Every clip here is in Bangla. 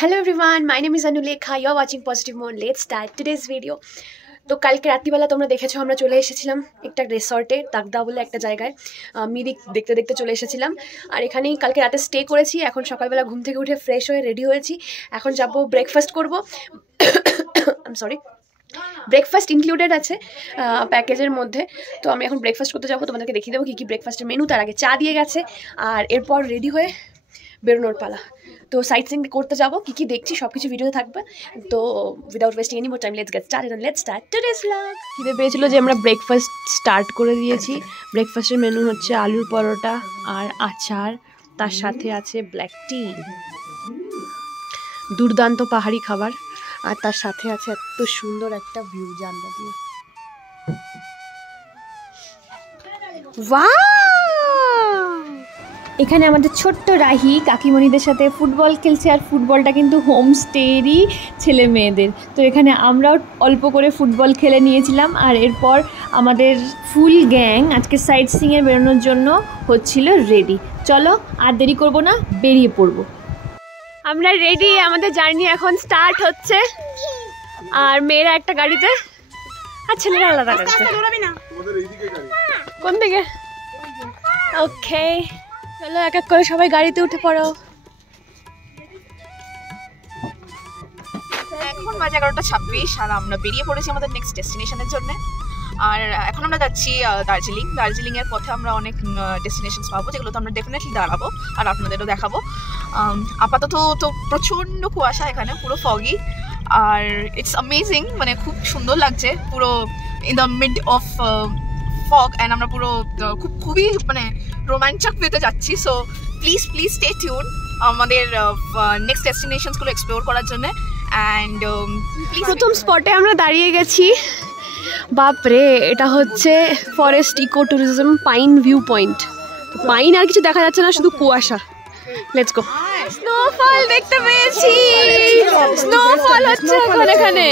Hello everyone, my name is Anulekha. You're watching Positive Mode. Let's start today's video. তো কালকে রাত্রিবেলা তোমরা দেখেছো আমরা চলে এসেছিলাম একটা রিসর্টে তাকদা বলে একটা জায়গায় মিরিক দেখতে দেখতে চলে এসেছিলাম আর এখানেই কালকে রাতে স্টে করেছি। এখন সকালবেলা ঘুম থেকে উঠে ফ্রেশ হয়ে রেডি হয়েছি। এখন যাব ব্রেকফাস্ট করব। I am sorry, breakfast included আছে প্যাকেজের মধ্যে। তো আমি এখন ব্রেকফাস্ট করতে যাবো, তোমাদেরকে দেখিয়ে দেবো কী কী ব্রেকফাস্টের মেনু। তার আগে চা দিয়ে গেছে আর এরপর রেডি হয়ে বেরোনোর পালা। তো সাইট সিইং করতে যাবো, কী কী দেখছি সব কিছু ভিডিওতে থাকবে। তো without wasting any more time let's get started and let's start today's vlog. খিদে পেয়েছিল যে আমরা ব্রেকফাস্ট স্টার্ট করে দিয়েছি। ব্রেকফাস্টের মেনু হচ্ছে আলুর পরোটা আর আচার, তার সাথে আছে ব্ল্যাক টি, দুর্দান্ত পাহাড়ি খাবার, আর তার সাথে আছে এত সুন্দর একটা ভিউ জানলা দিয়ে। এখানে আমাদের ছোট্ট রাহি কাকিমণিদের সাথে ফুটবল খেলছে, আর ফুটবলটা কিন্তু হোমস্টেরই ছেলে মেয়েদের। তো এখানে আমরাও অল্প করে ফুটবল খেলে নিয়েছিলাম। আর এরপর আমাদের ফুল গ্যাং আজকে সাইট সিইংয়ে বেরোনোর জন্য হচ্ছিল রেডি। চলো আর দেরি করব না, বেরিয়ে পড়বো। আমরা রেডি, আমাদের জার্নি এখন স্টার্ট হচ্ছে। আর মেয়েরা একটা গাড়িতে আর ছেলেরা আলাদা গাড়িতে। কোন দিকে? ওকে, চলো এক এক করে সবাই গাড়িতে উঠে পড়ো। এখন বাজে 11:26 আর আমরা বেরিয়ে পড়েছি আমাদের নেক্সট ডেস্টিনেশনের জন্য। আর এখন আমরা যাচ্ছি দার্জিলিং এর পথে আমরা অনেক ডেস্টিনেশনস পাবো, যেগুলো তো আমরা ডেফিনেটলি দাঁড়াবো আর আপনাদেরও দেখাবো। আপাতত তো প্রচণ্ড কুয়াশা, এখানে পুরো ফগি, আর ইটস অ্যামেজিং, মানে খুব সুন্দর লাগছে পুরো in the mid of fog. And আমরা পুরো খুবই মানে রোমাঞ্চক পেতে যাচ্ছি। সো প্লিজ স্টে টিউন আমাদের নেক্সট ডেস্টিনেশনসগুলো এক্সপ্লোর করার জন্য। অ্যান্ড প্রথম স্পটে আমরা দাঁড়িয়ে গেছি। বাপরে, এটা হচ্ছে forest eco tourism pine view point. Pine আর কিছু দেখা যাচ্ছে না, শুধু কুয়াশা। Let's go. স্নোফল দেখতে পেয়েছি, স্নোফল হচ্ছে এখন এখানে।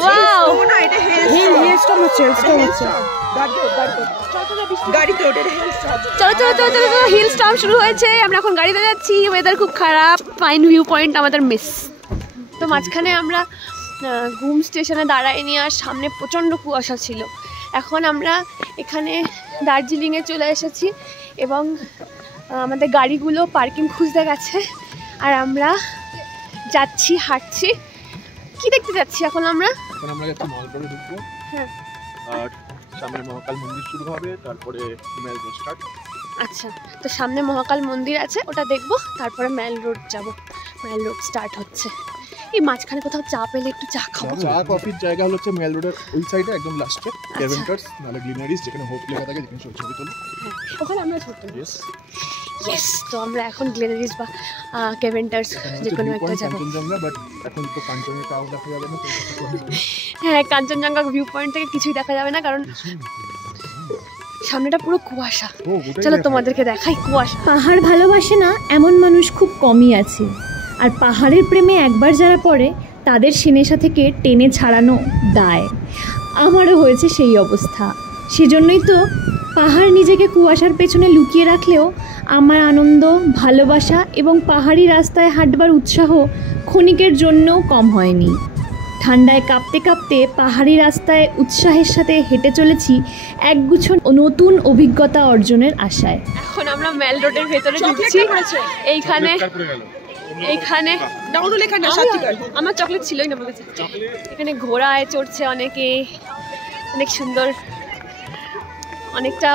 ওয়াও, চলো হিল স্টপ শুরু হয়েছে। আমরা এখন গাড়িতে যাচ্ছি, ওয়েদার খুব খারাপ, পাইন ভিউ পয়েন্ট আমাদের মিস। তো মাঝখানে আমরা ঘুম স্টেশনে দাঁড়াইনি, আর সামনে প্রচণ্ড কুয়াশা ছিল। এখন আমরা এখানে দার্জিলিংয়ে চলে এসেছি এবং আমাদের গাড়িগুলো পার্কিং খুঁজতে গেছে। আর আমরা যাচ্ছি, হাঁটছি। কি দেখতে যাচ্ছি এখন আমরা? যাচ্ছি মল রোডে ঢুকবো। হ্যাঁ, আর সামনে মহাকাল মন্দির শুরু হবে, তারপরে মেল রোড স্টার্ট। আচ্ছা, তো সামনে মহাকাল মন্দির আছে, ওটা দেখবো, তারপরে মেল রোড যাব। মেল রোড স্টার্ট হচ্ছে। এই মাঝখানে কোথাও চা পেলে একটু চা খাবো। চা কফির জায়গা হচ্ছে মেল রোডের ওই সাইডে একদম লাস্টে কেভেন্টার্স নালে গ্লিনারিস, যেখানে হোপ লেখা থাকে, যেখানে ছবি তোলে। ওখানে আমরা ছবি। ইয়েস, তো আমরা এখন গ্লিনারিস বা কেভেন্টার্স যে কোনো একটা যাব। কাঞ্চনজঙ্ঘা, বাট এখন তো কাঞ্চনজঙ্ঘাও দেখা যাবে না। হ্যাঁ, কাঞ্চনজঙ্ঘা ভিউ পয়েন্ট থেকে কিছুই দেখা যাবে না, কারণ সামনেটা পুরো কুয়াশা। চলো তোমাদেরকে দেখাই কুয়াশা। পাহাড় ভালোবাসে না এমন মানুষ খুব কমই আছে, আর পাহাড়ের প্রেমে একবার যারা পড়ে তাদের সেনেশা থেকে টেনে ছাড়ানো দায়। আমারও হয়েছে সেই অবস্থা। সেজন্যই তো পাহাড় নিজেকে কুয়াশার পেছনে লুকিয়ে রাখলেও আমার আনন্দ, ভালোবাসা এবং পাহাড়ি রাস্তায় হাঁটবার উৎসাহ ক্ষণিকের জন্যও কম হয়নি। ঠান্ডায় কাঁপতে কাঁপতে পাহাড়ি রাস্তায় উৎসাহের সাথে হেঁটে চলেছি একগুচ্ছ নতুন অভিজ্ঞতা অর্জনের আশায়। এখন আমরা মেল রোডের ভেতরে ঢুকছি। এইখানে আমার চকলেট ছিলই না, বলেছে। এখানে ঘোড়ায় চড়ছে অনেকে, অনেক সুন্দর, অনেকটা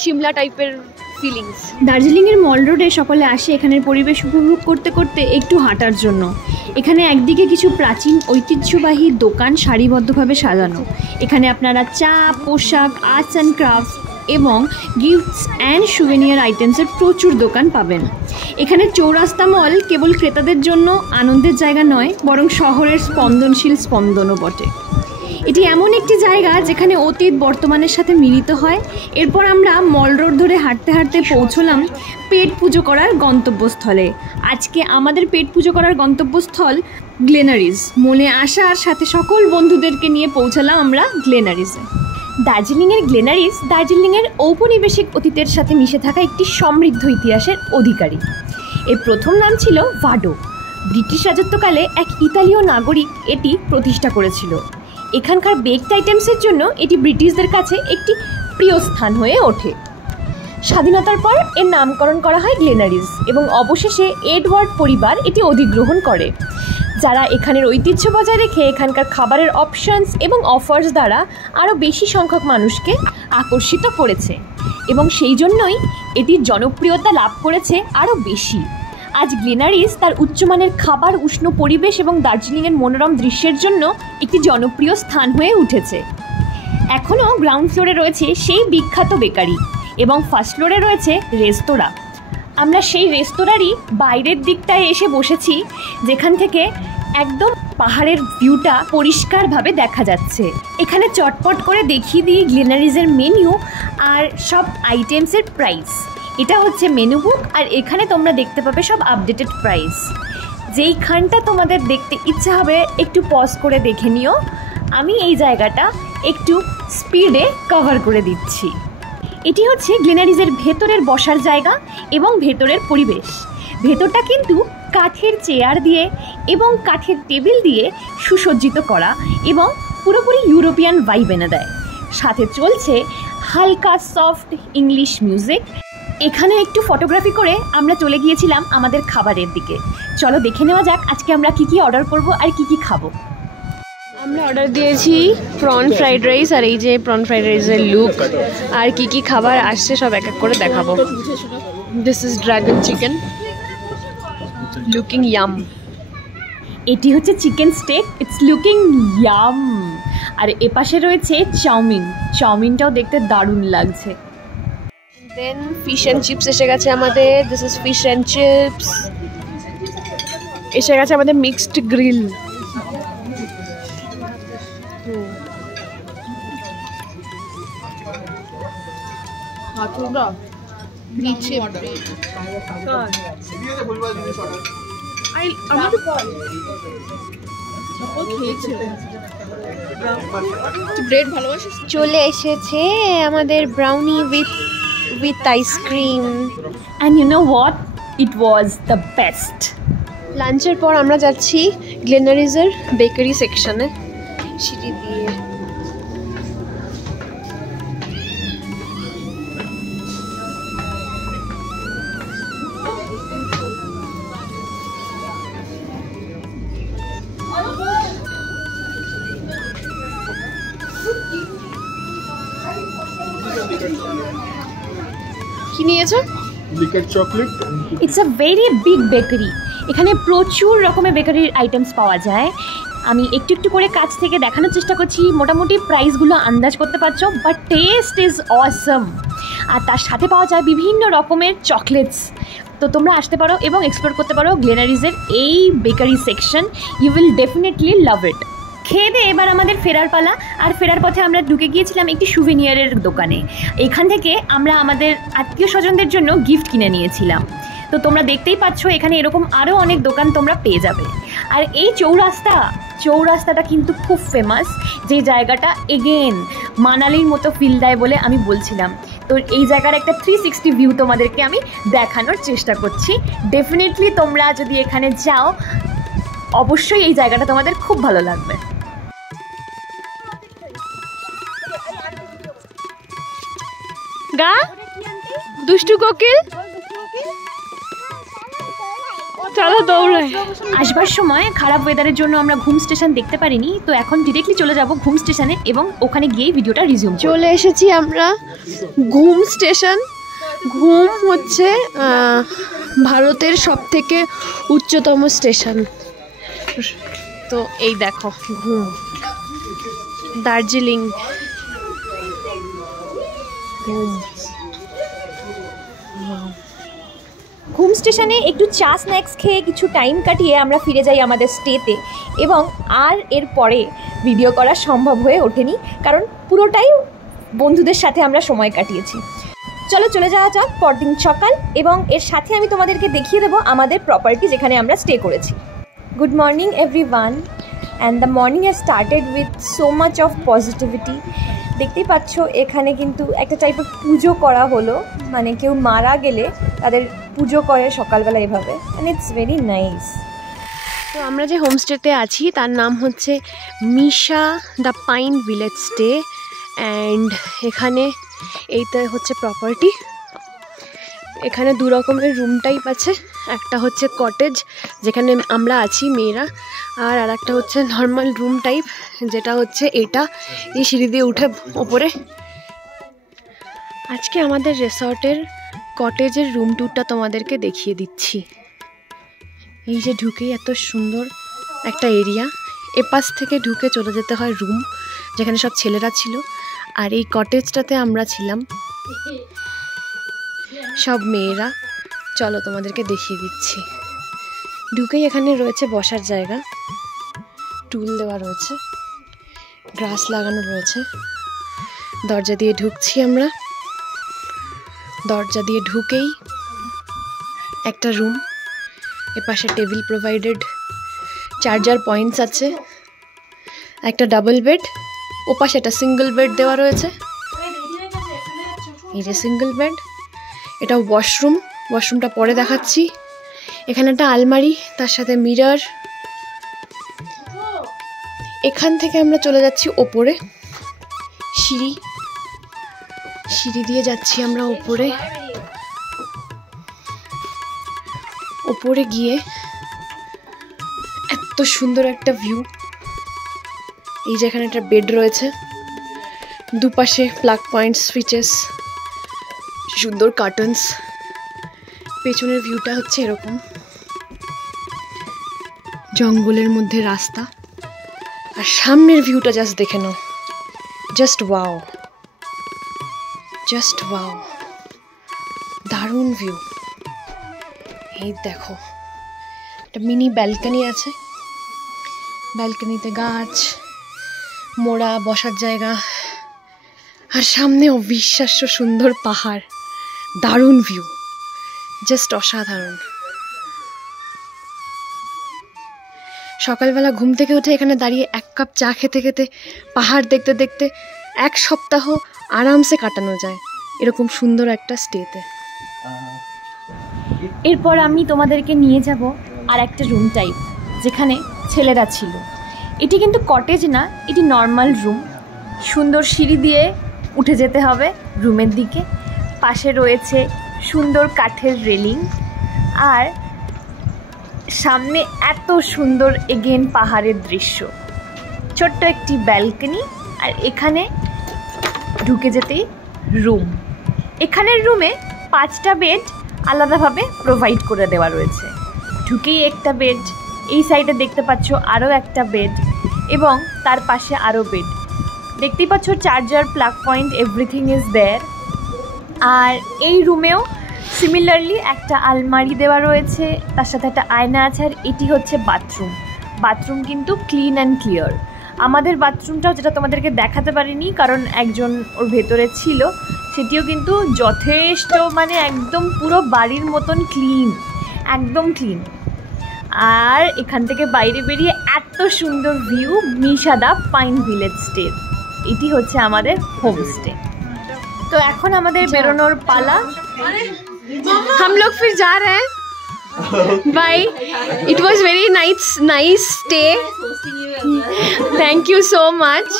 সিমলা টাইপের ফিলিংস। দার্জিলিংয়ের মল রোডে সকলে আসে এখানের পরিবেশ উপভোগ করতে করতে একটু হাঁটার জন্য। এখানে একদিকে কিছু প্রাচীন ঐতিহ্যবাহী দোকান সারিবদ্ধভাবে সাজানো। এখানে আপনারা চা, পোশাক, আর্টস অ্যান্ড ক্রাফটস এবং গিফটস অ্যান্ড সুভেনিয়ার আইটেমসের প্রচুর দোকান পাবেন। এখানে চৌরাস্তা মল কেবল ক্রেতাদের জন্য আনন্দের জায়গা নয়, বরং শহরের স্পন্দনশীল স্পন্দনও বটে। এটি এমন একটি জায়গা যেখানে অতীত বর্তমানের সাথে মিলিত হয়। এরপর আমরা মল রোড ধরে হাঁটতে হাঁটতে পৌঁছলাম পেট পুজো করার গন্তব্যস্থলে। আজকে আমাদের পেট পুজো করার গন্তব্যস্থল গ্লেনারিস। মনে আসার সাথে সকল বন্ধুদেরকে নিয়ে পৌঁছালাম আমরা গ্লেনারিসে। দার্জিলিংয়ের গ্লেনারিস দার্জিলিংয়ের ঔপনিবেশিক অতীতের সাথে মিশে থাকা একটি সমৃদ্ধ ইতিহাসের অধিকারী। এর প্রথম নাম ছিল ভাডো। ব্রিটিশ রাজত্বকালে এক ইতালীয় নাগরিক এটি প্রতিষ্ঠা করেছিল। এখানকার বেকড আইটেমসের জন্য এটি ব্রিটিশদের কাছে একটি প্রিয় স্থান হয়ে ওঠে। স্বাধীনতার পর এর নামকরণ করা হয় গ্লেনারিজ এবং অবশেষে এডওয়ার্ড পরিবার এটি অধিগ্রহণ করে, যারা এখানের ঐতিহ্য বজায় রেখে এখানকার খাবারের অপশনস এবং অফার্স দ্বারা আরও বেশি সংখ্যক মানুষকে আকর্ষিত করেছে এবং সেই জন্যই এটির জনপ্রিয়তা লাভ করেছে আরও বেশি। আজ গ্লেনারিজ তার উচ্চমানের খাবার, উষ্ণ পরিবেশ এবং দার্জিলিংয়ের মনোরম দৃশ্যের জন্য একটি জনপ্রিয় স্থান হয়ে উঠেছে। এখনও গ্রাউন্ড ফ্লোরে রয়েছে সেই বিখ্যাত বেকারি এবং ফার্স্ট ফ্লোরে রয়েছে রেস্তোরাঁ। আমরা সেই রেস্তোরাঁরই বাইরের দিকটায় এসে বসেছি, যেখান থেকে একদম পাহাড়ের ভিউটা পরিষ্কারভাবে দেখা যাচ্ছে। এখানে চটপট করে দেখিয়ে দিই গ্লেনারিজের মেনু আর সব আইটেমসের প্রাইস। এটা হচ্ছে মেনু বুক, আর এখানে তোমরা দেখতে পাবে সব আপডেটেড প্রাইস। যেইখানটা তোমাদের দেখতে ইচ্ছা হবে একটু পজ করে দেখে নিও। আমি এই জায়গাটা একটু স্পিডে কভার করে দিচ্ছি। এটি হচ্ছে গ্লেনারিজের ভেতরের বসার জায়গা এবং ভেতরের পরিবেশ। ভেতরটা কিন্তু কাঠের চেয়ার দিয়ে এবং কাঠের টেবিল দিয়ে সুসজ্জিত করা এবং পুরোপুরি ইউরোপিয়ান ভাইব এনে দেয়। সাথে চলছে হালকা সফট ইংলিশ মিউজিক। এখানে একটু ফটোগ্রাফি করে আমরা চলে গিয়েছিলাম আমাদের খাবারের দিকে। চলো দেখে নেওয়া যাক আজকে আমরা কি কি অর্ডার করব আর কি কি খাবো। আমরা অর্ডার দিয়েছি প্রন ফ্রাইড রাইস, আর এই যে প্রন ফ্রাইড রাইসের লুক আর কি কি খাবার আসছে সব এক এক করে দেখাবো। This is dragon chicken, looking yum. এটি হচ্ছে chicken steak, it's looking yum. আর এপাশে রয়েছে চাউমিন, চাউমিনটাও দেখতে দারুণ লাগছে। দেন ফিশ অ্যান্ড চিপস এসে গেছে আমাদের, this is fish and chips. এসে গেছে আমাদের মিক্সড গ্রিল। চলে এসেছে আমাদের brownie with ice cream. And you know what, it was the best. লাঞ্চের পর আমরা যাচ্ছি গ্লেনারিজের বেকারি সেকশনে সিঁড়ি দিয়ে। কি নিয়েছো? লিকেট chocolate. It's a very big bakery. এখানে প্রচুর রকমের বেকারির আইটেমস পাওয়া যায়। আমি একটু একটু করে কাছ থেকে দেখানোর চেষ্টা করছি, মোটামুটি প্রাইসগুলো আন্দাজ করতে পারছো, বাট টেস্ট ইজ অসম। আর তার সাথে পাওয়া যায় বিভিন্ন রকমের চকলেটস। তো তোমরা আসতে পারো এবং এক্সপ্লোর করতে পারো গ্লেনারিজের এই bakery section. You will definitely love it. খেয়ে দিয়ে এবার আমাদের ফেরার পালা। আর ফেরার পথে আমরা ঢুকে গিয়েছিলাম একটি সুভেনিয়ারের দোকানে। এখান থেকে আমরা আমাদের আত্মীয় স্বজনদের জন্য গিফট কিনে নিয়েছিলাম। তো তোমরা দেখতেই পাচ্ছ এখানে এরকম আরও অনেক দোকান তোমরা পেয়ে যাবে। আর এই চৌরাস্তাটা কিন্তু খুব ফেমাস, যে জায়গাটা এগেন মানালির মতো ফিল দেয় বলে আমি বলছিলাম। তো এই জায়গার একটা 360 ভিউ তোমাদেরকে আমি দেখানোর চেষ্টা করছি। ডেফিনেটলি তোমরা যদি এখানে যাও অবশ্যই এই জায়গাটা তোমাদের খুব ভালো লাগবে। গা দুষ্টু কোকিল চলো দৌড়ায়। আসবার সময় খারাপ ওয়েদারের জন্য আমরা ঘুম স্টেশন দেখতে পারিনি, তো এখন ডিরেক্টলি চলে যাব ঘুম স্টেশনে এবং ওখানে গিয়ে ভিডিওটা রিজিউম। চলে এসেছি আমরা ঘুম স্টেশন। ঘুম হচ্ছে ভারতের সবথেকে উচ্চতম স্টেশন। তো এই দেখো ঘুম, দার্জিলিং ঘুম স্টেশনে একটু চা স্ন্যাক্স খেয়ে কিছু টাইম কাটিয়ে আমরা ফিরে যাই আমাদের স্টেতে, এবং আর এর পরে ভিডিও করা সম্ভব হয়ে ওঠেনি, কারণ পুরোটাই বন্ধুদের সাথে আমরা সময় কাটিয়েছি। চলো চলে যাওয়া যাক পরদিন সকাল, এবং এর সাথে আমি তোমাদেরকে দেখিয়ে দেবো আমাদের প্রপার্টি যেখানে আমরা স্টে করেছি। Good morning everyone, and the morning has started with so much of positivity. দেখতেই পাচ্ছ এখানে কিন্তু একটা টাইপের পুজো করা হলো, মানে কেউ মারা গেলে তাদের পুজো করে সকালবেলা এভাবে, অ্যান্ড ইটস ভেরি নাইস। তো আমরা যে হোমস্টেতে আছি তার নাম হচ্ছে Misha the pine village stay, and এখানে এইটা হচ্ছে প্রপার্টি। এখানে দু রকমের রুম টাইপ আছে, একটা হচ্ছে কটেজ যেখানে আমরা আছি মেয়েরা, আর একটা হচ্ছে নর্মাল রুম টাইপ যেটা হচ্ছে এটা, এই সিঁড়ি দিয়ে উঠে ওপরে। আজকে আমাদের রিসর্টের কটেজের রুম ট্যুরটা তোমাদেরকে দেখিয়ে দিচ্ছি। এই যে ঢুকেই এত সুন্দর একটা এরিয়া, এপাশ থেকে ঢুকে চলে যেতে হয় রুম যেখানে সব ছেলেরা ছিল, আর এই কটেজটাতে আমরা ছিলাম সব মেয়েরা। চলো তোমাদেরকে দেখিয়ে দিচ্ছি। ঢুকেই এখানে রয়েছে বসার জায়গা, টুল দেওয়া রয়েছে, গ্রাস লাগানো রয়েছে। দরজা দিয়ে ঢুকছি আমরা, দরজা দিয়ে ঢুকেই একটা রুম, এপাশে টেবিল প্রোভাইডেড, চার্জার পয়েন্টস আছে, একটা ডাবল বেড, ওপাশে একটা সিঙ্গেল বেড দেওয়া রয়েছে। এই যে সিঙ্গেল বেড, এটা ওয়াশরুম, ওয়াশরুমটা পরে দেখাচ্ছি। এখানে একটা আলমারি, তার সাথে মিরর। এখান থেকে আমরা চলে যাচ্ছি ওপরে, সিঁড়ি সিঁড়ি দিয়ে যাচ্ছি আমরা ওপরে। ওপরে গিয়ে এত সুন্দর একটা ভিউ। এই যেখানে একটা বেড রয়েছে, দুপাশে প্লাগ পয়েন্ট, সুইচেস, সুন্দর কার্টনস। পেছনের ভিউটা হচ্ছে এরকম, জঙ্গলের মধ্যে রাস্তা, আর সামনের ভিউটা জাস্ট দেখে নাও, জাস্ট ওয়াও, জাস্ট ওয়াও, দারুণ ভিউ। এই দেখো একটা মিনি ব্যালকনি আছে, ব্যালকনিতে গাছ, মোড়া, বসার জায়গা, আর সামনে অবিশ্বাস্য সুন্দর পাহাড়, দারুণ ভিউ, জাস্ট অসাধারণ। সকালবেলা ঘুম থেকে উঠে এখানে দাঁড়িয়ে এক কাপ চা খেতে খেতে পাহাড় দেখতে দেখতে এক সপ্তাহ আরামসে কাটানো যায় এরকম সুন্দর একটা স্টেতে। এরপর আমি তোমাদেরকে নিয়ে যাব আর একটা রুম টাইপ যেখানে ছেলেরা ছিল। এটি কিন্তু কটেজ না, এটি নর্মাল রুম। সুন্দর সিঁড়ি দিয়ে উঠে যেতে হবে রুমের দিকে, পাশে রয়েছে সুন্দর কাঠের রেলিং, আর সামনে এত সুন্দর এগেন পাহাড়ের দৃশ্য, ছোট্ট একটি ব্যালকনি, আর এখানে ঢুকে যেতেই রুম। এখানের রুমে 5টা বেড আলাদাভাবে প্রোভাইড করে দেওয়া রয়েছে। ঢুকেই একটা বেড, এই সাইডে দেখতে পাচ্ছ আরও একটা বেড, এবং তার পাশে আরও বেড। দেখতেই পাচ্ছ charger, plug point, everything is there. আর এই রুমেও সিমিলারলি একটা আলমারি দেওয়া রয়েছে, তার সাথে একটা আয়না আছে, আর এটি হচ্ছে বাথরুম। বাথরুম কিন্তু ক্লিন অ্যান্ড ক্লিয়ার। আমাদের বাথরুমটাও, যেটা তোমাদেরকে দেখাতে পারিনি কারণ একজন ওর ভেতরে ছিল, সেটিও কিন্তু যথেষ্ট, মানে একদম পুরো বাড়ির মতন ক্লিন, একদম ক্লিন। আর এখান থেকে বাইরে বেরিয়ে এত সুন্দর view, Misha the pine village stay. এটি হচ্ছে আমাদের হোমস্টে। তো এখন আমাদের বেরোনোর পালা। हम लोग फिर जा रहे हैं, bye. It was very nice stay, thank you so much.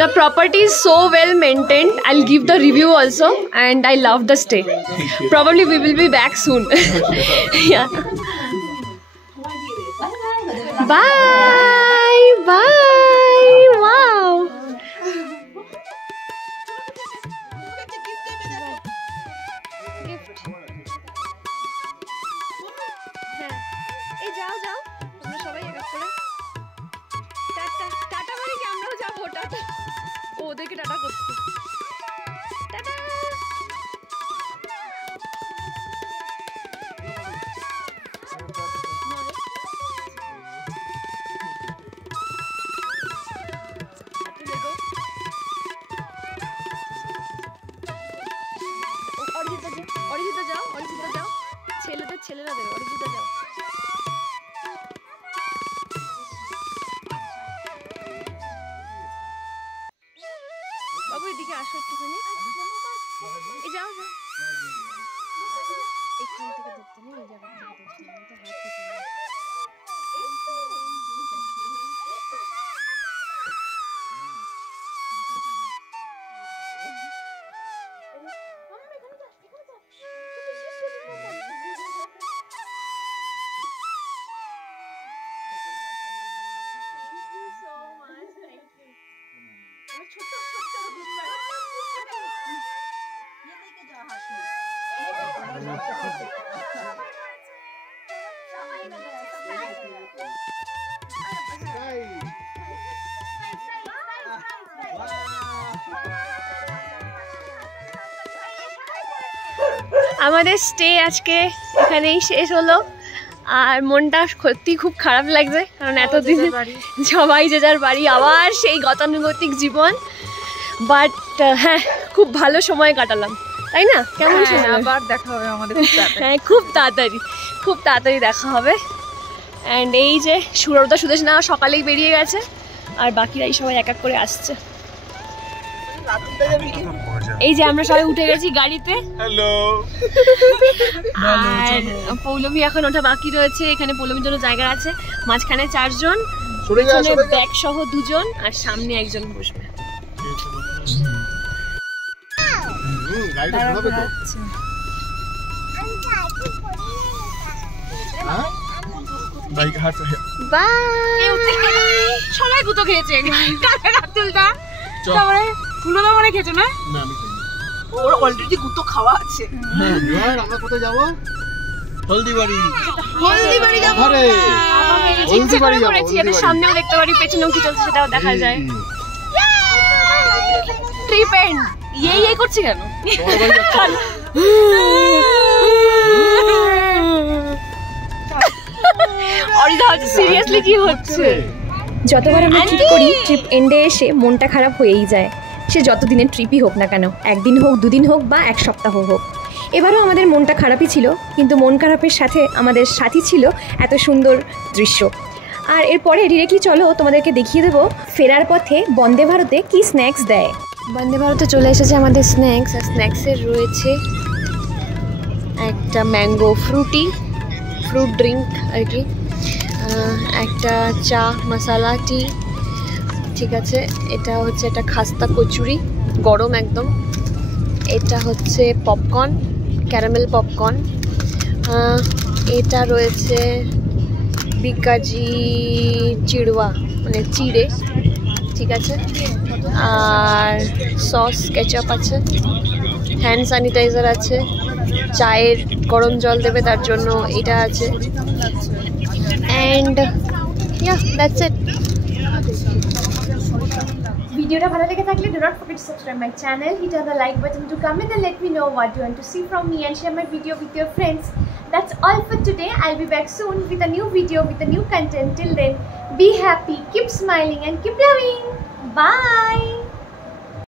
The property is so well maintained. I'll give the review also, and I love the stay. Probably we will be back soon. Yeah. Bye bye. Wow. এই যাও যাও, তোমরা সবাই এক এক করে টাটা। টাটা মানে কি আমরাও যাবো টাটা, ওদেরকে টাটা করতে। টাটা। অরিজিতা যাও, অরিজিতা যাও, ছেলেরা দেবে, অরিজিতা যাও। বাবু এদিকে আসো একটুখানি, এই যাও যাও, এখান থেকে ধরতে নেই, এই জায়গা থেকে ধরতে নেই, হাত আমাদের স্টে আজকে এখানেই শেষ হলো আর মনটা সত্যি খুব খারাপ লাগছে কারণ এতদিন সবাই যে যার বাড়ি আবার সেই গতানুগতিক জীবন বাট হ্যাঁ খুব ভালো সময় কাটালাম তাই না কেমন আবার দেখা হবে আমাদের হ্যাঁ খুব তাড়াতাড়ি দেখা হবে অ্যান্ড এই যে সুরদা সুদেশনা সকালেই বেরিয়ে গেছে আর বাকিরাই সবাই এক এক করে আসছে এই যে আমরা সবাই উঠে গেছি গাড়িতে হ্যালো আর পৌলমী এখন ওঠা বাকি রয়েছে এখানে পৌলমীর জন্য জায়গা আছে মাঝখানে 4 জন পিছনে ব্যাগ সহ 2 জন আর সামনে একজন বসবে সবাই গুতো খেয়েছে তারপরে ফুলদা মনে খেয়েছে না ওর অলরেডি গুতো খাওয়া আছে আমরা কোথায় যাবো হলদিবাড়ি যাবো এদের সামনেও দেখতে পারি পেছনেও কি চলছে সেটাও দেখা যায় ট্রিপ এন্ড এই করছি কেন অরিদা হচ্ছে সিরিয়াসলি কি হচ্ছে যতবার আমরা ট্রিপ করি ট্রিপ এন্ডে এসে মনটা খারাপ হয়েই যায় সে যত দিনের ট্রিপই হোক না কেন 1 দিন হোক 2 দিন হোক বা 1 সপ্তাহ হোক এবারও আমাদের মনটা খারাপই ছিল কিন্তু মন খারাপের সাথে আমাদের সাথী ছিল এত সুন্দর দৃশ্য আর এরপরে ডিরেক্টলি চলো তোমাদেরকে দেখিয়ে দেবো ফেরার পথে বন্দে ভারতে কি স্ন্যাক্স দেয় বন্দে ভারতে চলে এসেছে আমাদের স্ন্যাক্স আর স্ন্যাক্সের রয়েছে একটা ম্যাঙ্গো ফ্রুট ড্রিঙ্ক আর কি একটা চা মশালা টি ঠিক আছে এটা হচ্ছে একটা খাস্তা কচুরি গরম একদম এটা হচ্ছে পপকর্ন ক্যারামেল পপকর্ন এটা রয়েছে বিকাজি চিড়ওয়া মানে চিড়ে ঠিক আছে আর সস কেচাপ আছে হ্যান্ড স্যানিটাইজার আছে চায়ের গরম জল দেবে তার জন্য এটা আছে and yeah that's it ভিডিওটা ভালো লেগে থাকলে do not forget to subscribe my channel, hit on the like button to comment and let me know what you want to see from me and share my video with your friends. That's all for today. I'll be back soon with a new video with a new content. Till then, be happy, keep smiling and keep loving. Bye.